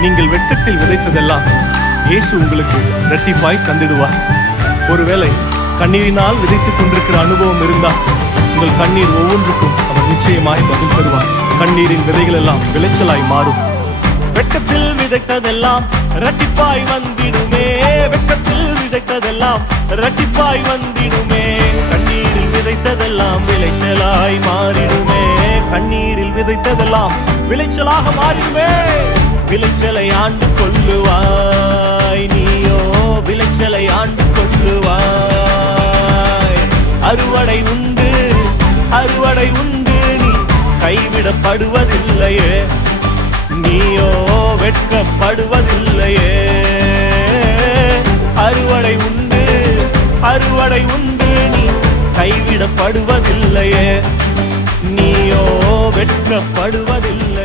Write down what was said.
நீங்கள் வெட்கத்தில் விதைத்ததெல்லாம் இயேசு உங்களுக்கு இரட்டிப்பாய் தந்திடுவார். ஒருவேளை கண்ணீரினால் விதைத்துக் கொண்டிருக்கிற அனுபவம் இருந்தால் உங்கள் கண்ணீர் ஒவ்வொன்றுக்கும் அவர் நிச்சயமாய் பதில் தருவார். கண்ணீரின் விதைகள் எல்லாம் விளைச்சலாய் மாறும். வெட்கத்தில் விதைத்ததெல்லாம் இரட்டிப்பாய் வந்திடுமே. வெட்கத்தில் விதைத்ததெல்லாம் இரட்டிப்பாய் வந்திடுமே. கண்ணீரில் விதைத்ததெல்லாம் விளைச்சலாய் மாறிடுமே. கண்ணீரில் விதைத்ததெல்லாம் விளைச்சலாக மாறிடுமே. விளைச்சலை ஆண்டு கொள்ளுவாய் நீயோ, விளைச்சலை ஆண்டு கொள்ளுவாய். அறுவடை உண்டு, அறுவடை உண்டு, நீ கைவிடப்படுவதில்லையே. நீயோ வெட்கப்படுவதில்லையே. அறுவடை உண்டு, அறுவடை உண்டு, நீ கைவிடப்படுவதில்லையே. நீயோ வெட்கப்படுவதில்லை.